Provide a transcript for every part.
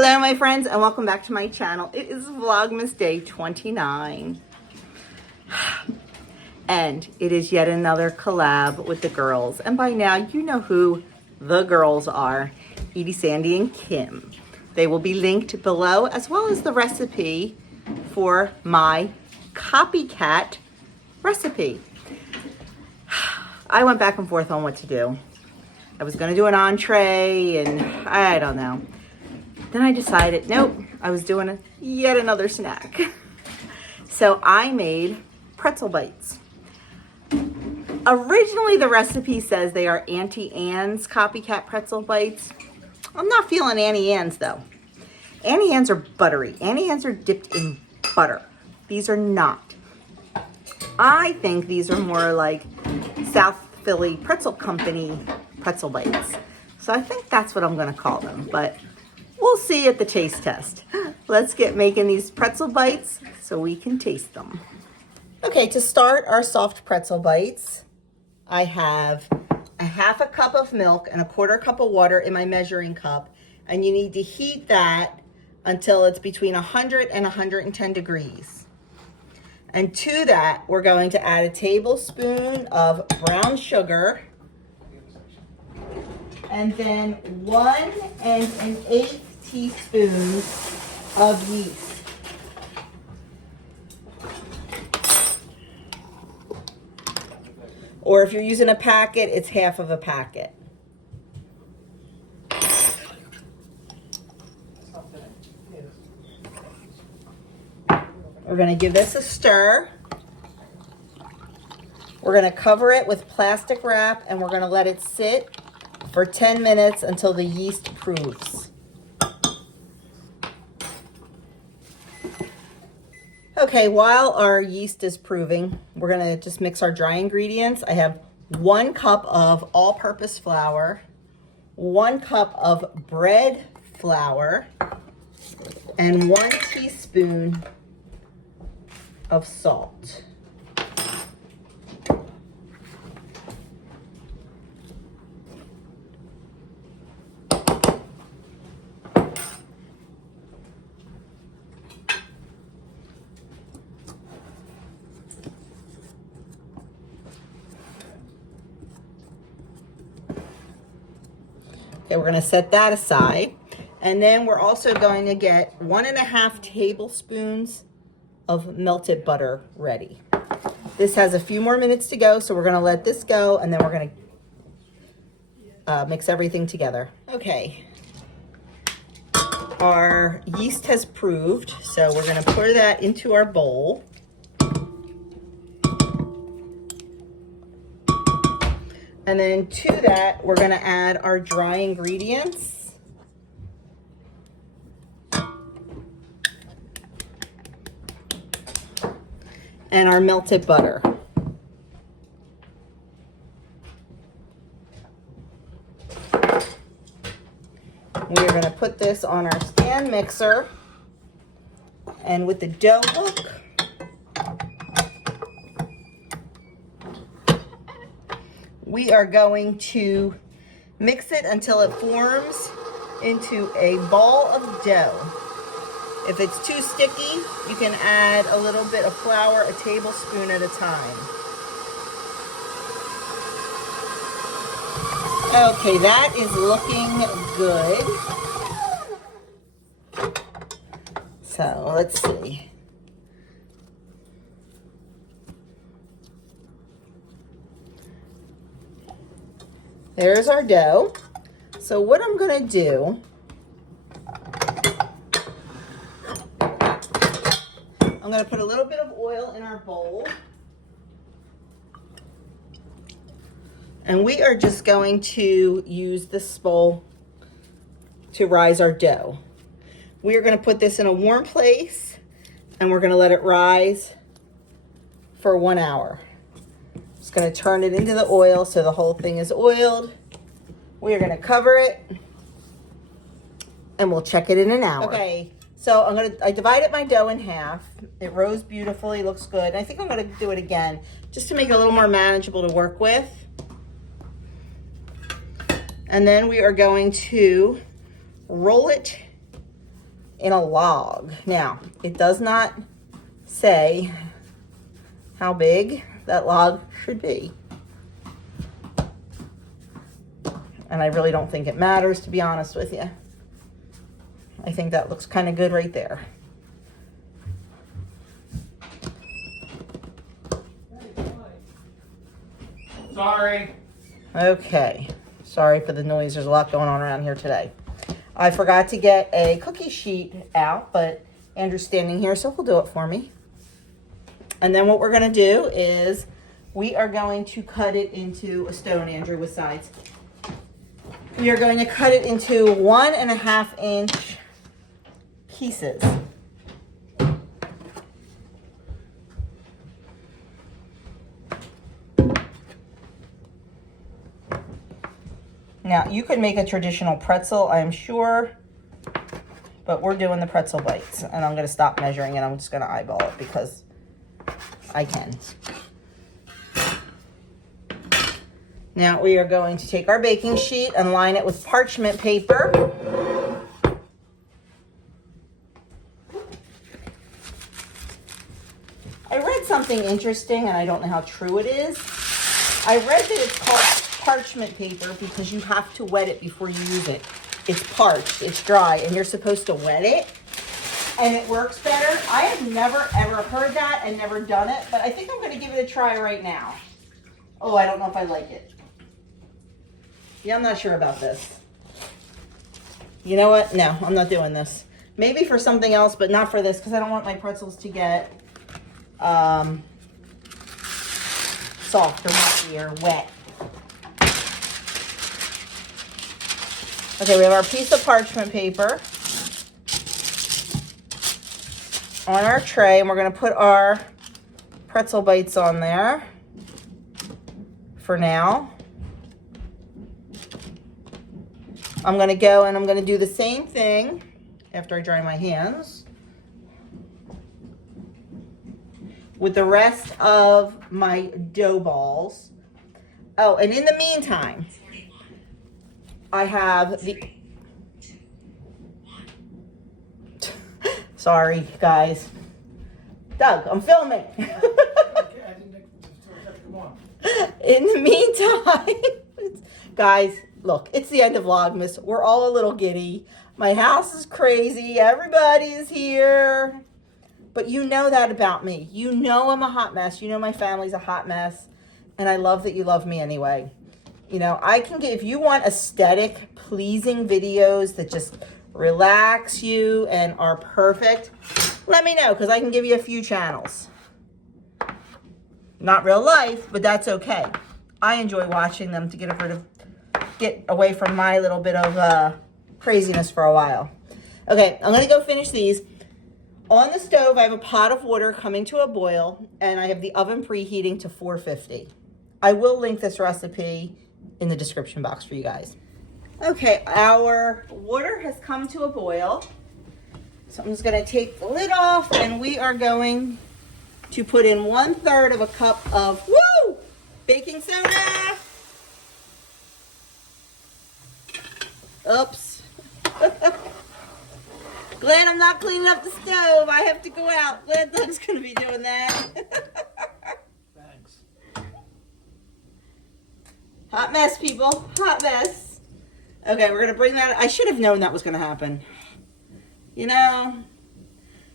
Hello my friends and welcome back to my channel. It is Vlogmas day 29 and it is yet another collab with the girls, and by now you know who the girls are. Edie, Sandy, and Kim. They will be linked below, as well as the recipe for my copycat recipe. I went back and forth on what to do. I was gonna do an entree and I don't know. Then I decided, nope, I was doing yet another snack. So I made pretzel bites. Originally, the recipe says they are Auntie Anne's copycat pretzel bites. I'm not feeling Auntie Anne's though. Auntie Anne's are buttery. Auntie Anne's are dipped in butter. These are not. I think these are more like South Philly Pretzel Company pretzel bites. So I think that's what I'm gonna call them, but we'll see at the taste test. Let's get making these pretzel bites so we can taste them. Okay, to start our soft pretzel bites, I have a half a cup of milk and a quarter cup of water in my measuring cup, and you need to heat that until it's between 100 and 110 degrees. And to that, we're going to add a tablespoon of brown sugar, and then 1 1/8 teaspoons of yeast. Or if you're using a packet, it's half of a packet. We're gonna give this a stir. We're gonna cover it with plastic wrap and we're gonna let it sit for 10 minutes until the yeast proves. Okay, while our yeast is proving, we're gonna just mix our dry ingredients. I have 1 cup of all-purpose flour, 1 cup of bread flour, and 1 teaspoon of salt. Okay, we're gonna set that aside. And then we're also going to get 1 1/2 tablespoons of melted butter ready. This has a few more minutes to go, so we're gonna let this go and then we're gonna mix everything together. Okay, our yeast has proved, so we're gonna pour that into our bowl. And then to that, we're gonna add our dry ingredients. And our melted butter. We are gonna put this on our stand mixer. And with the dough hook, we are going to mix it until it forms into a ball of dough. If it's too sticky, you can add a little bit of flour, a tablespoon at a time. Okay, that is looking good. So let's see. There's our dough. So what I'm gonna do, I'm gonna put a little bit of oil in our bowl. And we are just going to use this bowl to rise our dough. We are gonna put this in a warm place and we're gonna let it rise for 1 hour. Just gonna turn it into the oil so the whole thing is oiled. We are gonna cover it and we'll check it in an hour. Okay. So I divided my dough in half. It rose beautifully, looks good. I think I'm gonna do it again, just to make it a little more manageable to work with. And then we are going to roll it in a log. Now, it does not say how big that log should be. And I really don't think it matters, to be honest with you. I think that looks kind of good right there. Sorry. Okay. Sorry for the noise. There's a lot going on around here today. I forgot to get a cookie sheet out, but Andrew's standing here, so he'll do it for me. And then what we're going to do is we are going to cut it into a stone, Andrew, with sides. We are going to cut it into 1.5 inch pieces. Now, you could make a traditional pretzel, I'm sure, but we're doing the pretzel bites. And I'm going to stop measuring and I'm just going to eyeball it because I can. Now we are going to take our baking sheet and line it with parchment paper. I read something interesting, and I don't know how true it is. I read that it's called parchment paper because you have to wet it before you use it. It's parched, it's dry, and you're supposed to wet it, and it works better. I have never ever heard that and never done it, but I think I'm going to give it a try right now. Oh, I don't know if I like it. Yeah, I'm not sure about this. You know what? No, I'm not doing this. Maybe for something else, but not for this because I don't want my pretzels to get soft or mushy or wet. Okay, we have our piece of parchment paper on our tray, and we're going to put our pretzel bites on there for now. I'm going to go and I'm going to do the same thing after I dry my hands with the rest of my dough balls. Oh, and in the meantime, I have the... Sorry, guys. Doug, I'm filming. In the meantime, guys, look, it's the end of Vlogmas. We're all a little giddy. My house is crazy. Everybody is here. But you know that about me. You know I'm a hot mess. You know my family's a hot mess. And I love that you love me anyway. You know, I can get, if you want aesthetic, pleasing videos that just relax you and are perfect, let me know, because I can give you a few channels. Not real life, but that's okay. I enjoy watching them to get away from my little bit of craziness for a while. Okay, I'm going to go finish these. On the stove, I have a pot of water coming to a boil, and I have the oven preheating to 450. I will link this recipe in the description box for you guys. Okay, our water has come to a boil. So I'm just going to take the lid off, and we are going to put in 1/3 of a cup of baking soda. Oops. Glad I'm not cleaning up the stove. I have to go out. Glad Doug's going to be doing that. Thanks. Hot mess, people. Hot mess. Okay, we're going to bring that. I should have known that was going to happen. You know.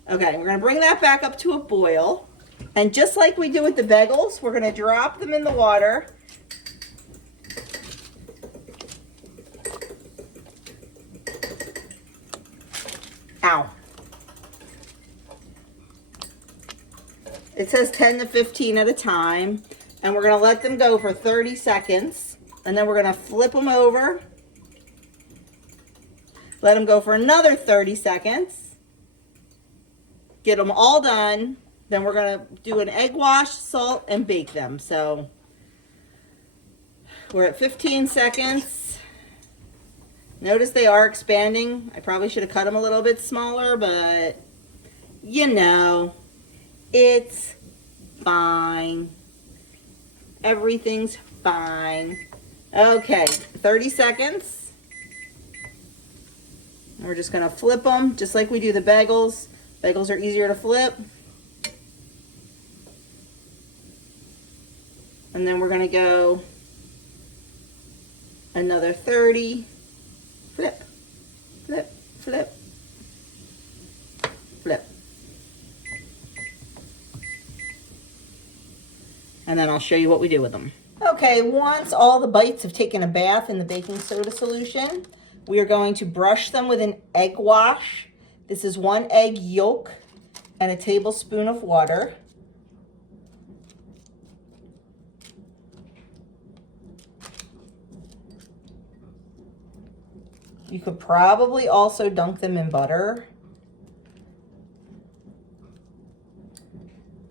Okay, we're going to bring that back up to a boil. And just like we do with the bagels, we're going to drop them in the water. Ow. It says 10 to 15 at a time. And we're going to let them go for 30 seconds. And then we're going to flip them over. Let them go for another 30 seconds. Get them all done. Then we're going to do an egg wash, salt, and bake them. So we're at 15 seconds. Notice they are expanding. I probably should have cut them a little bit smaller, but you know, it's fine. Everything's fine. Okay, 30 seconds. We're just gonna flip them just like we do the bagels. Bagels are easier to flip. And then we're gonna go another 30. Flip, flip, flip, flip. And then I'll show you what we do with them. Okay, once all the bites have taken a bath in the baking soda solution, we are going to brush them with an egg wash. This is 1 egg yolk and a tablespoon of water. You could probably also dunk them in butter.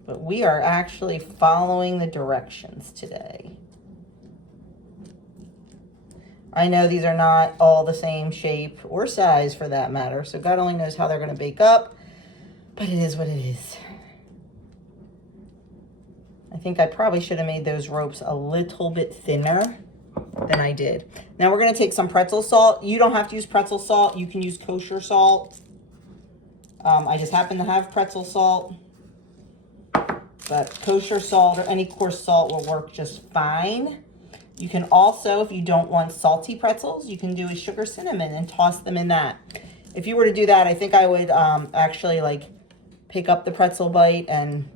But we are actually following the directions today. I know these are not all the same shape or size for that matter, so God only knows how they're gonna bake up, but it is what it is. I think I probably should have made those ropes a little bit thinner than I did. Now we're gonna take some pretzel salt. You don't have to use pretzel salt, you can use kosher salt. I just happen to have pretzel salt, but kosher salt or any coarse salt will work just fine. You can also, if you don't want salty pretzels, you can do a sugar cinnamon and toss them in that. If you were to do that, I think I would actually like pick up the pretzel bite and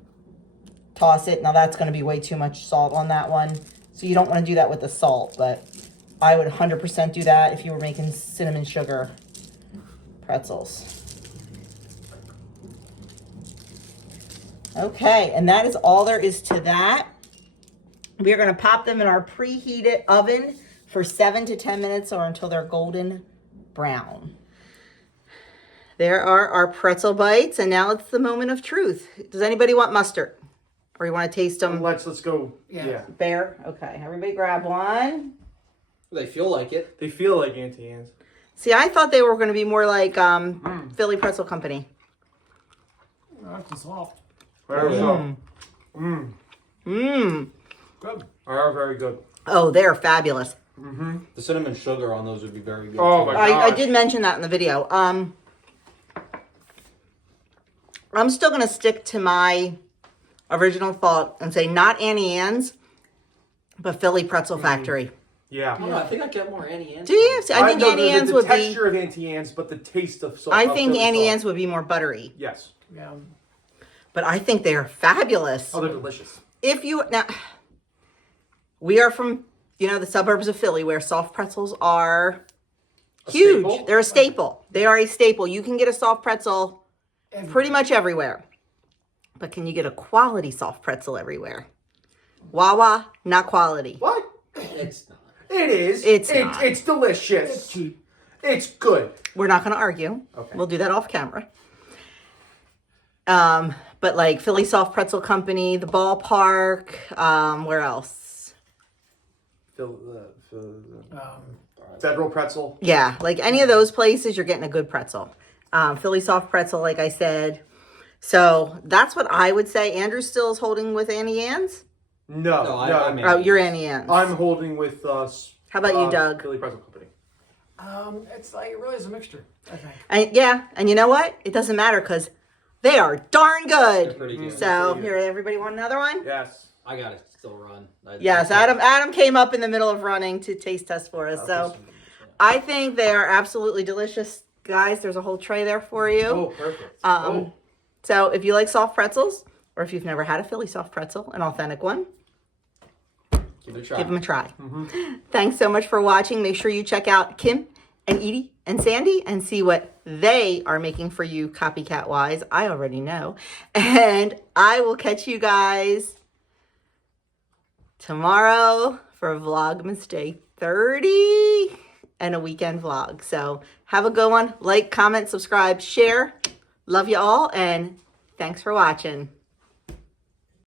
toss it. Now that's gonna be way too much salt on that one. So you don't wanna do that with the salt, but I would 100% do that if you were making cinnamon sugar pretzels. Okay, and that is all there is to that. We are going to pop them in our preheated oven for 7 to 10 minutes or until they're golden brown. There are our pretzel bites, and now it's the moment of truth. Does anybody want mustard? Or you want to taste them? Let's go. Yeah. Bare? Okay, everybody grab one. They feel like it. They feel like Auntie Anne's. See, I thought they were going to be more like Philly Pretzel Company. That's soft. Very soft. Good. They are very good. Oh, they're fabulous. The cinnamon sugar on those would be very good. Oh too. my I gosh. did mention that in the video. I'm still going to stick to my original thought and say not Auntie Anne's, but Philly Pretzel Factory. Yeah. I don't know, I think I get more Auntie Anne's. Do you? See, I think know Auntie Anne's the would be... texture of Auntie Anne's, but the taste of salt. I think Auntie Anne's would be more buttery. Yes. Yeah. But I think they are fabulous. Oh, they're delicious. If you... Now, we are from, the suburbs of Philly where soft pretzels are huge. staple? They're a staple. They are a staple. You can get a soft pretzel pretty much everywhere. But can you get a quality soft pretzel everywhere? Wawa, not quality. What? It's not. It is. It's not. It's delicious. It's cheap. It's good. We're not going to argue. Okay. We'll do that off camera. But like Philly Soft Pretzel Company, the Ballpark, where else? Federal Pretzel. Yeah, like any of those places, you're getting a good pretzel. Philly Soft Pretzel, like I said. So that's what I would say. Andrew still is holding with Auntie Anne's? No, I'm Oh, you're Auntie Anne's. I'm holding with us. How about you, Doug? Philly Pretzel Company. It's like, it really is a mixture, I think. And you know what? It doesn't matter because they are darn They're good. pretty good. So here, everybody want another one? Yes. I gotta still run. Yes, Adam came up in the middle of running to taste test for us. So I think they are absolutely delicious. Guys, there's a whole tray there for you. Oh, perfect. So if you like soft pretzels, or if you've never had a Philly soft pretzel, an authentic one, Give it a try. give them a try. Thanks so much for watching. Make sure you check out Kim and Edie and Sandy and see what they are making for you copycat wise. I already know. And I will catch you guys tomorrow for Vlogmas Day 30 and a weekend vlog. So have a good one. Like, comment, subscribe, share. Love you all, and thanks for watching.